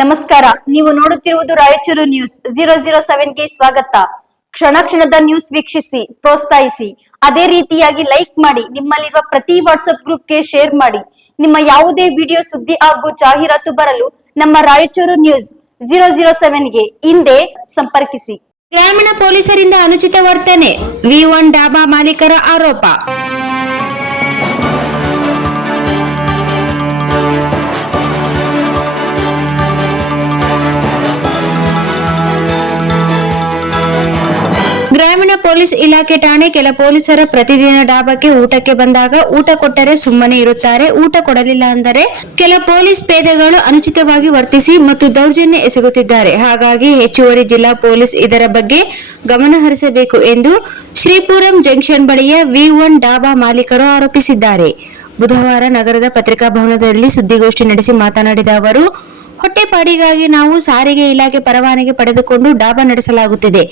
ನಮಸ್ಕಾರ, ನೀವು ನೋಡುತ್ತಿರುವುದು ರಾಯಚೂರು ನ್ಯೂಸ್ 007ಗೆ ಸ್ವಾಗತ. ಕ್ಷಣ ಕ್ಷಣದ ನ್ಯೂಸ್ ವೀಕ್ಷಿಸಿ, ಪ್ರೋತ್ಸಾಹಿಸಿ. ಅದೇ ರೀತಿಯಾಗಿ ಲೈಕ್ ಮಾಡಿ, ನಿಮ್ಮಲ್ಲಿರುವ ಪ್ರತಿ ವಾಟ್ಸ್ಆಪ್ ಗ್ರೂಪ್ಗೆ ಶೇರ್ ಮಾಡಿ. ನಿಮ್ಮ ಯಾವುದೇ ವಿಡಿಯೋ, ಸುದ್ದಿ ಹಾಗೂ ಜಾಹೀರಾತು ಬರಲು ನಮ್ಮ ರಾಯಚೂರು ನ್ಯೂಸ್ 007ಗೆ ಹಿಂದೆ ಸಂಪರ್ಕಿಸಿ. ಗ್ರಾಮೀಣ ಪೊಲೀಸರಿಂದ ಅನುಚಿತ ವರ್ತನೆ, V1 ಡಾಬಾ ಮಾಲೀಕರ ಆರೋಪ. ಗ್ರಾಮೀಣ ಪೊಲೀಸ್ ಇಲಾಖೆ ಠಾಣೆ ಕೆಲ ಪೊಲೀಸರ ಪ್ರತಿದಿನ ಡಾಬಾಕ್ಕೆ ಊಟಕ್ಕೆ ಬಂದಾಗ ಊಟ ಕೊಟ್ಟರೆ ಸುಮ್ಮನೆ ಇರುತ್ತಾರೆ, ಊಟ ಕೊಡಲಿಲ್ಲ ಅಂದರೆ ಕೆಲ ಪೊಲೀಸ್ ಪೇದೆಗಳು ಅನುಚಿತವಾಗಿ ವರ್ತಿಸಿ ಮತ್ತು ದೌರ್ಜನ್ಯ ಎಸಗುತ್ತಿದ್ದಾರೆ. ಹಾಗಾಗಿ ಹೆಚ್ಚುವರಿ ಜಿಲ್ಲಾ ಪೊಲೀಸ್ ಇದರ ಬಗ್ಗೆ ಗಮನ ಹರಿಸಬೇಕು ಎಂದು ಶ್ರೀಪುರಂ ಜಂಕ್ಷನ್ ಬಳಿಯ V1 ಡಾಬಾ ಮಾಲೀಕರು ಆರೋಪಿಸಿದ್ದಾರೆ. ಬುಧವಾರ ನಗರದ ಪತ್ರಿಕಾ ಭವನದಲ್ಲಿ ಸುದ್ದಿಗೋಷ್ಠಿ ನಡೆಸಿ ಮಾತನಾಡಿದ ಅವರು, ಹೊಟ್ಟೆಪಾಡಿಗಾಗಿ ನಾವು ಸಾರಿಗೆ ಇಲಾಖೆ ಪರವಾನಗಿ ಪಡೆದುಕೊಂಡು ಡಾಬಾ ನಡೆಸಲಾಗುತ್ತಿದೆ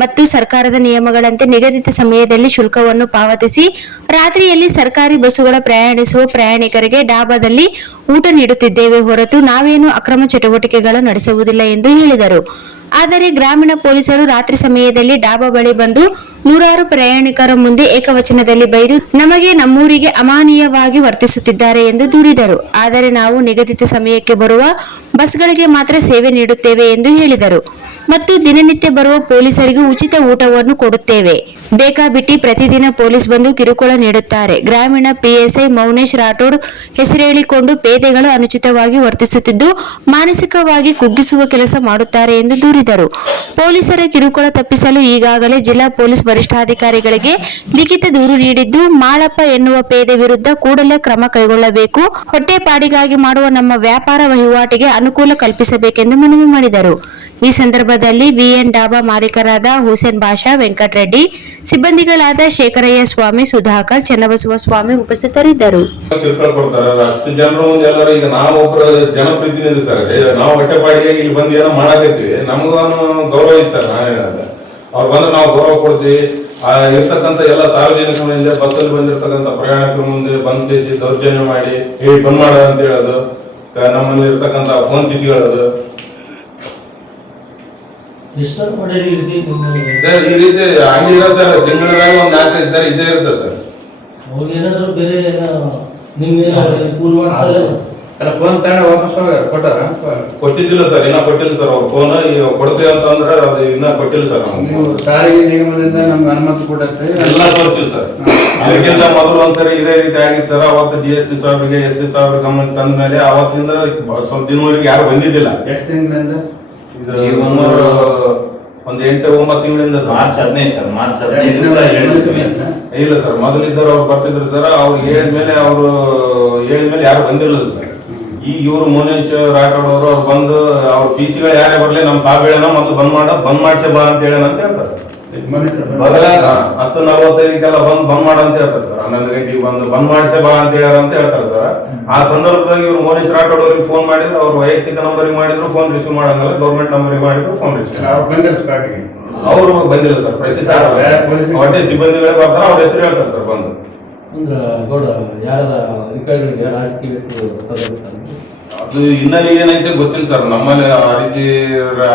ಮತ್ತು ಸರ್ಕಾರದ ನಿಯಮಗಳಂತೆ ನಿಗದಿತ ಸಮಯದಲ್ಲಿ ಶುಲ್ಕವನ್ನು ಪಾವತಿಸಿ ರಾತ್ರಿಯಲ್ಲಿ ಸರ್ಕಾರಿ ಬಸ್ಸುಗಳ ಪ್ರಯಾಣಿಸುವ ಪ್ರಯಾಣಿಕರಿಗೆ ಡಾಬಾದಲ್ಲಿ ಊಟ ನೀಡುತ್ತಿದ್ದೇವೆ ಹೊರತು ನಾವೇನು ಅಕ್ರಮ ಚಟುವಟಿಕೆಗಳು ನಡೆಸುವುದಿಲ್ಲ ಎಂದು ಹೇಳಿದರು. ಆದರೆ ಗ್ರಾಮೀಣ ಪೊಲೀಸರು ರಾತ್ರಿ ಸಮಯದಲ್ಲಿ ಡಾಬಾ ಬಳಿ ಬಂದು ನೂರಾರು ಪ್ರಯಾಣಿಕರ ಮುಂದೆ ಏಕವಚನದಲ್ಲಿ ಬೈದು ನಮಗೆ ನಮ್ಮೂರಿಗೆ ಅಮಾನೀಯವಾಗಿ ವರ್ತಿಸುತ್ತಿದ್ದಾರೆ ಎಂದು ದೂರಿದರು. ಆದರೆ ನಾವು ನಿಗದಿತ ಸಮಯಕ್ಕೆ ಬರುವ ಬಸ್ಗಳಿಗೆ ಮಾತ್ರ ಸೇವೆ ನೀಡುತ್ತೇವೆ ಎಂದು ಹೇಳಿದರು ಮತ್ತು ದಿನನಿತ್ಯ ಬರುವ ಪೊಲೀಸರಿಗೂ ಉಚಿತ ಊಟವನ್ನು ಕೊಡುತ್ತೇವೆ. ಬೇಕಾಬಿಟ್ಟಿ ಪ್ರತಿದಿನ ಪೊಲೀಸ್ ಬಂದು ಕಿರುಕುಳ ನೀಡುತ್ತಾರೆ. ಗ್ರಾಮೀಣ PSI ಮೌನೇಶ್ ರಾಠೋಡ್ ಹೆಸರೇಳಿಕೊಂಡು ಪೇದೆಗಳು ಅನುಚಿತವಾಗಿ ವರ್ತಿಸುತ್ತಿದ್ದು ಮಾನಸಿಕವಾಗಿ ಕುಗ್ಗಿಸುವ ಕೆಲಸ ಮಾಡುತ್ತಾರೆ ಎಂದು ದೂರಿದರು. ಪೊಲೀಸರ ಕಿರುಕುಳ ತಪ್ಪಿಸಲು ಈಗಾಗಲೇ ಜಿಲ್ಲಾ ಪೊಲೀಸ್ ವರಿಷ್ಠಾಧಿಕಾರಿಗಳಿಗೆ ಲಿಖಿತ ದೂರು ನೀಡಿದ್ದು, ಮಾಳಪ್ಪ ಎನ್ನುವ ಪೇದೆ ವಿರುದ್ಧ ಕೂಡಲೇ ಕ್ರಮ ಕೈಗೊಳ್ಳಬೇಕು, ಹೊಟ್ಟೆಪಾಡಿಗಾಗಿ ಮಾಡುವ ನಮ್ಮ ವ್ಯಾಪಾರ ವಹಿವಾಟಿಗೆ ಅನುಕೂಲ ಕಲ್ಪಿಸಬೇಕೆಂದು ಮನವಿ ಮಾಡಿದರು. ಈ ಸಂದರ್ಭದಲ್ಲಿ V1 ಡಾಬಾ ಮಾಲೀಕರಾದ ಹುಸೇನ್ ಬಾಷಾ, ವೆಂಕಟರೆಡ್ಡಿ, ಸಿಬ್ಬಂದಿಗಳಾದ ಶೇಖರಯ್ಯ ಸ್ವಾಮಿ, ಸುಧಾಕರ್, ಚನ್ನಬಸವ ಸ್ವಾಮಿ ಉಪಸ್ಥಿತರಿದ್ದರು. ಅಷ್ಟು ಜನರು ಎಲ್ಲರೂ ಈಗ ನಾವು ಒಬ್ಬರು ಜನಪ್ರತಿನಿಧಿ ಸರ್, ನಾವು ಹೊಟ್ಟೆಪಾಡಿಗಾಗಿ ಇಲ್ಲಿ ಬಂದು ಏನೋ ಮಾಡಾಕತ್ತೀವಿ, ನಮಗೂ ಗೌರವ ಐತಿ ಸರ್. ಅವ್ರು ಬಂದ್ರೆ ನಾವು ಗೌರವ ಕೊಡ್ತೀವಿ. ಇರ್ತಕ್ಕಂಥ ಎಲ್ಲ ಸಾರ್ವಜನಿಕರಿಂದ ಬಸ್ಸಲ್ಲಿ ಬಂದಿರ್ತಕ್ಕಂಥ ಪ್ರಯಾಣಿಕರ ಮುಂದೆ ಬಂದ್ ಕೇಸಿ ದೌರ್ಜನ್ಯ ಮಾಡಿ ಬಂದ್ ಮಾಡ ಅಂತ ಹೇಳೋದು, ನಮ್ಮಲ್ಲಿ ಇರ್ತಕ್ಕಂಥ ಫೋನ್ ಕಿತ್ಕೊಳ್ಳೋದು ಸರ್, ಈ ರೀತಿ ಆಗಿರೋ ಸರ್. ತಿಂಗಳದಾಗ ಒಂದ್ 4-5 ಸರಿ ಇದ್ದೇ ಇರುತ್ತೆ ಸರ್. ಏನಾದ್ರು ಬೇರೆ ಫೋನ್ ಕೊಟ್ಟಿದ್ದಿಲ್ಲ ಸರ್, ಇನ್ನ ಕೊಟ್ಟಿಲ್ಲ ಸರ್. ಅವ್ರ ಫೋನ್ ಕೊಡ್ತೀವಿ ಅಂತಂದ್ರೆ ಅದು ಇನ್ನ ಕೊಟ್ಟಿಲ್ಲ ಸರ್. ಸಾರಿಗೆ ನಿಗಮದಿಂದ ನಮ್ಗೆ ಅನುಮತಿ ಕೊಡುತ್ತೆ ಎಲ್ಲ ತೋರಿಸಿಲ್ಲ ಸರ್. ಅದಕ್ಕಿಂತ ಮೊದಲು ಒಂದ್ಸರಿ ಇದೇ ರೀತಿ ಆಗಿತ್ತು ಸರ್. ಅವತ್ತು DSP ಸಾಹೇಬ್ರಿಗೆ SP ಸಾಹೇಬ್ರ ಗಮನ ತಂದ ಮೇಲೆ ಅವತ್ತಿಂದ ಸ್ವಲ್ಪ ದಿನವರೆಗೆ ಯಾರು ಬಂದಿದ್ದಿಲ್ಲ. ಎಷ್ಟು ದಿನದಿಂದ? ಇದು ಒಂದ್ 8-9 ತಿಂಗಳಿಂದ ಸರ್. March 15 sir. ಮಾರ್ಚ್ 15 ಇಲ್ಲ ಸರ್, ಮೊದಲಿದ್ದವ್ರು ಅವ್ರು ಬರ್ತಿದ್ರು ಸರ್. ಅವ್ರು ಹೇಳಿದ್ಮೇಲೆ ಯಾರು ಬಂದಿರಲಿಲ್ಲ ಸರ್. ಈಗ ಇವರು ಮೌನೇಶ್ ರಾಠೋಡ್ ಅವರು ಬಂದು ಅವ್ರ PC ಗಳು ಯಾರೇ ಬರ್ಲಿ ನಮ್ ಸಾಬ್ ಹೇಳೋಣ ಮತ್ತು ಬಂದ್ ಮಾಡ್ಸೇ ಬಾ ಅಂತ ಹೇಳೋಣ ಅಂತ ಹೇಳ್ತಾರೆ. 10:45 ಬಂದ್ ಮಾಡ ಅಂತ ಹೇಳ್ತಾರೆ ಸರ್. 11 ಗಂಟೆಗೆ ಬಂದ್ ಮಾಡ್ಸೇ ಬಾ ಅಂತ ಹೇಳಾರ ಅಂತ ಹೇಳ್ತಾರೆ ಸರ್. ಆ ಸಂದರ್ಭದಾಗ ಇವ್ರು ಮೌನೇಶ್ ರಾಠೋಡ್ ಅವ್ರಿಗೆ ಫೋನ್ ಮಾಡಿದ್ರು. ಅವ್ರ ವೈಯಕ್ತಿಕ ನಂಬರಿಗೆ ಮಾಡಿದ್ರು, ಫೋನ್ ರಿಸೀವ್ ಮಾಡಂಗಲ್ಲ. ಗೌರ್ಮೆಂಟ್ ನಂಬರಿಗೆ ಮಾಡಿದ್ರು, ಫೋನ್ ರಿಸೀವ್ ಅವರು ಬಂದಿಲ್ಲ ಸರ್. ಪ್ರತಿ ಸಾರಿ ಹೊಟ್ಟೆ ಸಿಬ್ಬಂದಿಗಳೇ ಬರ್ತಾರೆ, ಅವ್ರ ಹೆಸರು ಹೇಳ್ತಾರೆ ಸರ್ ಬಂದು. ಅದು ಹಿನ್ನೆಲೆ ಏನೈತೆ ಗೊತ್ತಿಲ್ಲ ಸರ್. ನಮ್ಮಲ್ಲಿ ಆ ರೀತಿ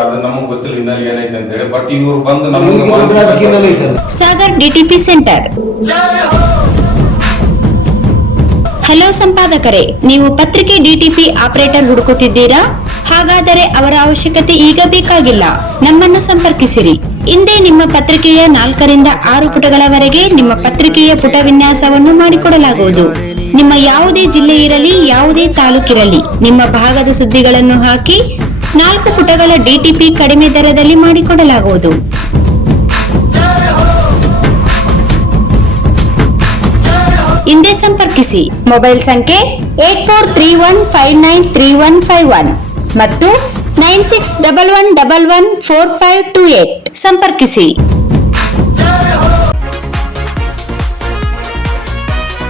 ಅದು ನಮಗ್ ಗೊತ್ತಿಲ್ಲ ಹಿನ್ನೆಲೆ ಏನೈತೆ ಅಂತ ಹೇಳಿ. ಬಟ್ ಇವ್ರು ಬಂದು ನಮಗೆ ಸಾಗರ್ DTP ಸೆಂಟರ್. ಹಲೋ ಸಂಪಾದಕರೇ, ನೀವು ಪತ್ರಿಕೆ DTP ಆಪರೇಟರ್ ಹುಡುಕುತ್ತಿದ್ದೀರಾ? ಹಾಗಾದರೆ ಅವರ ಅವಶ್ಯಕತೆ ಈಗ ಬೇಕಾಗಿಲ್ಲ. ನಮ್ಮನ್ನು ಸಂಪರ್ಕಿಸಿರಿ. ಇಂದೇ ನಿಮ್ಮ ಪತ್ರಿಕೆಯ 4ರಿಂದ 6 ಪುಟಗಳವರೆಗೆ ನಿಮ್ಮ ಪತ್ರಿಕೆಯ ಪುಟ ವಿನ್ಯಾಸವನ್ನು ಮಾಡಿಕೊಡಲಾಗುವುದು. ನಿಮ್ಮ ಯಾವುದೇ ಜಿಲ್ಲೆ ಇರಲಿ, ಯಾವುದೇ ತಾಲೂಕಿರಲಿ, ನಿಮ್ಮ ಭಾಗದ ಸುದ್ದಿಗಳನ್ನು ಹಾಕಿ 4 ಪುಟಗಳ DTP ಕಡಿಮೆ ದರದಲ್ಲಿ ಮಾಡಿಕೊಡಲಾಗುವುದು. ಹಿಂದೆ ಸಂಪರ್ಕಿಸಿ. ಮೊಬೈಲ್ ಸಂಖ್ಯೆ 8431593151 ಮತ್ತು 9611114528 ಸಂಪರ್ಕಿಸಿ.